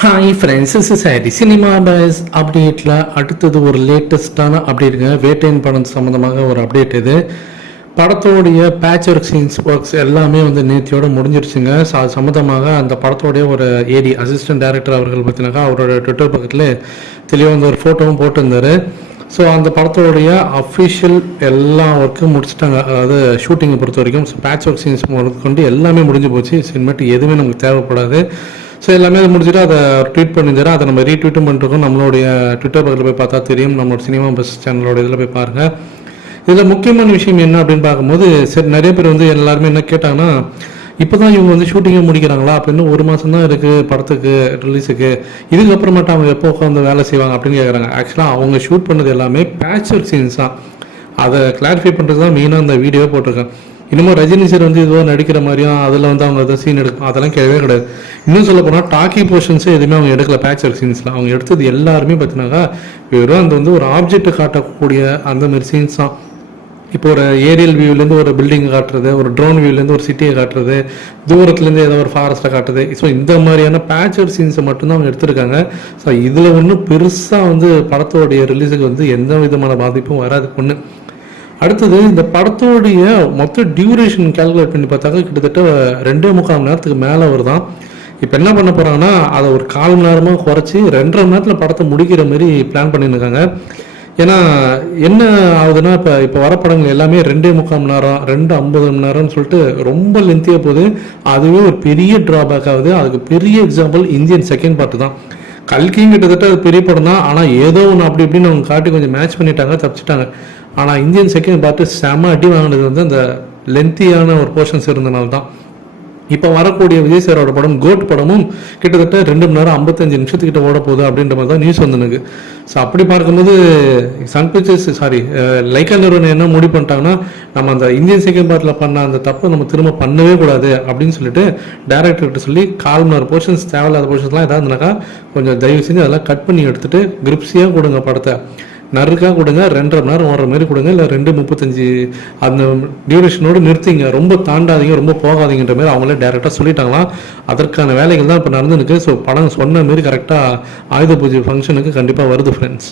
Hi friends sorry cinema buzz அப்டேட்டில் அடுத்தது ஒரு லேட்டஸ்ட்டான அப்டேட்டுங்க வேட்டையன் படம் சம்மந்தமாக ஒரு அப்டேட் இது. படத்தோடைய பேட்ச் ஒர்க் சீன்ஸ் ஒர்க்ஸ் எல்லாமே வந்து நேர்த்தியோடு முடிஞ்சிருச்சுங்க. ஸோ அது சம்மந்தமாக அந்த படத்தோடைய ஒரு ஏடி அசிஸ்டன்ட் டைரக்டர் அவர்கள் பார்த்தீங்கன்னாக்கா அவரோட ட்விட்டர் பக்கத்தில் தெளிவாக வந்து ஒரு ஃபோட்டோவும் போட்டிருந்தார். ஸோ அந்த படத்தோடைய அஃபிஷியல் எல்லா ஒர்க்கும் முடிச்சிட்டாங்க. அதாவது ஷூட்டிங்கை பொறுத்த வரைக்கும் ஸோ பேட்ச் ஒர்க் சீன்ஸ் கொண்டு எல்லாமே முடிஞ்சு போச்சு. சினிமேட்டிக் எதுவுமே நமக்கு தேவைப்படாது. ஸோ எல்லாமே அதை முடிச்சுட்டு அதை ட்வீட் பண்ணியிருந்தாரு அதை நம்ம ரீட்வீட்டும் பண்ணிருக்கோம் நம்மளுடைய ட்விட்டர் பக்கத்தில் போய் பார்த்தா தெரியும். நம்மளோட சினிமா பஸ் சேனலோட இதில் போய் பாருங்கள் இதில் முக்கியமான விஷயம் என்ன அப்படின்னு பார்க்கும்போது சரி நிறைய பேர் வந்து எல்லாருமே என்ன கேட்டாங்கன்னா இப்போ தான் இவங்க வந்து ஷூட்டிங்கை முடிக்கிறாங்களா? அப்படின்னு ஒரு மாதம் தான் இருக்குது படத்துக்கு ரிலீஸுக்கு இதுக்கப்புறமேட்டு அவங்க எப்போ உட்காந்து வேலை செய்வாங்க அப்படின்னு கேட்குறாங்க ஆக்சுவலாக அவங்க ஷூட் பண்ணது எல்லாமே பேச்சர் சீன்ஸ் தான். அதை கிளாரிஃபை பண்ணுறது தான் மெயினாக அந்த வீடியோ போட்டிருக்கேன். இன்னமும் ரஜினி சார் வந்து இதுவாக நடிக்கிற மாதிரியும் அதில் வந்து அவங்க எதாவது சீன் எடுக்கும் அதெல்லாம் கிடையவே கிடையாது. இன்னும் சொல்ல போனால் டாக்கி போர்ஷன்ஸே எதுவுமே அவங்க எடுக்கல பேச்சர் சீன்ஸ்லாம் அவங்க எடுத்தது எல்லாருமே பார்த்தீங்கன்னாக்கா வெறும் அந்த வந்து ஒரு ஆப்ஜெக்ட் காட்டக்கூடிய அந்த மாதிரி சீன்ஸ் தான். இப்போ ஒரு ஏரியல் வியூலேருந்து ஒரு பில்டிங் காட்டுறது ஒரு ட்ரோன் வியூலேருந்து ஒரு சிட்டியை காட்டுறது தூரத்துலேருந்து ஏதோ ஒரு ஃபாரஸ்ட்டை காட்டுறது. ஸோ இந்த மாதிரியான பேச்சர் சீன்ஸை மட்டும்தான் அவங்க எடுத்திருக்காங்க. ஸோ இதில் ஒன்றும் பெருசாக வந்து படத்தோடைய ரிலீஸுக்கு வந்து எந்த விதமான பாதிப்பும் வராது ஒன்று அடுத்தது இந்த படத்தோடைய மொத்த டியூரேஷன் கால்குலேட் பண்ணி பார்த்தாக்க கிட்டத்தட்ட ரெண்டே முக்கால் மணி நேரத்துக்கு மேலே வருதான். இப்போ என்ன பண்ண போகிறாங்கன்னா அதை ஒரு கால் மணி நேரமாக குறைச்சி ரெண்டரை மணி நேரத்தில் படத்தை முடிக்கிற மாதிரி பிளான் பண்ணியிருக்காங்க. ஏன்னா என்ன ஆகுதுன்னா இப்போ இப்போ வர படங்கள் எல்லாமே ரெண்டே முக்கால் மணி நேரம் ரெண்டு ஐம்பது மணி நேரம்னு சொல்லிட்டு ரொம்ப லென்த்தியாக போகுது. அதுவே ஒரு பெரிய ட்ராபேக் ஆகுது. அதுக்கு பெரிய எக்ஸாம்பிள் இந்தியன் செகண்ட் பார்ட்டு தான். கல்கியும் கிட்டத்தட்ட அது பெரிய படம் தான். ஆனால் ஏதோ ஒன்று அப்படி இப்படின்னு அவங்க காட்டி கொஞ்சம் மேட்ச் பண்ணிட்டாங்க தப்பிச்சிட்டாங்க. ஆனால் இந்தியன் செகண்ட் பார்ட்டு செம அடி வாங்கினது வந்து அந்த லென்த்தியான ஒரு போர்ஷன்ஸ் இருந்தனால தான் இப்போ வரக்கூடிய விஜய் சாரோட படம் கோட் படமும் கிட்டத்தட்ட ரெண்டு மணி நேரம் ஐம்பத்தஞ்சு நிமிஷத்துக்கிட்ட ஓட போகுது அப்படின்ற மாதிரி தான் நியூஸ் வந்துனுக்கு. ஸோ அப்படி பார்க்கும்போது சன் பிக்சர்ஸ் சாரி லைக்கா நிறுவனம் என்ன முடிவு பண்ணிட்டாங்கன்னா நம்ம அந்த இந்தியன் செகண்ட் பார்ட்டில் பண்ண அந்த தப்பை நம்ம திரும்ப பண்ணவே கூடாது அப்படின்னு சொல்லிட்டு டேரக்டர்கிட்ட சொல்லி கால் மணி நேரம் போர்ஷன்ஸ் தேவையில்லாத போர்ஷன்ஸ்லாம் ஏதாவது இருந்தாக்கா கொஞ்சம் தயவு செஞ்சு அதெல்லாம் கட் பண்ணி எடுத்துட்டு கிரிப்ஸியாக கொடுங்க படத்தை. நறுக்காக கொடுங்க ரெண்டரை மணி நேரம் ஓடுற மாதிரி கொடுங்க இல்லை ரெண்டு முப்பத்தஞ்சு அந்த டியூரேஷனோடு நிறுத்திங்க. ரொம்ப தாண்டாதீங்க ரொம்ப போகாதீங்கன்ற மாதிரி அவங்களே டேரெக்டாக சொல்லிட்டாங்களாம். அதற்கான வேலைகள் தான் இப்போ நடந்துருக்கு ஸோ படம் சொன்ன மாரி கரெக்டாக ஆயுத பூஜை ஃபங்க்ஷனுக்கு கண்டிப்பாக வருது ஃப்ரெண்ட்ஸ்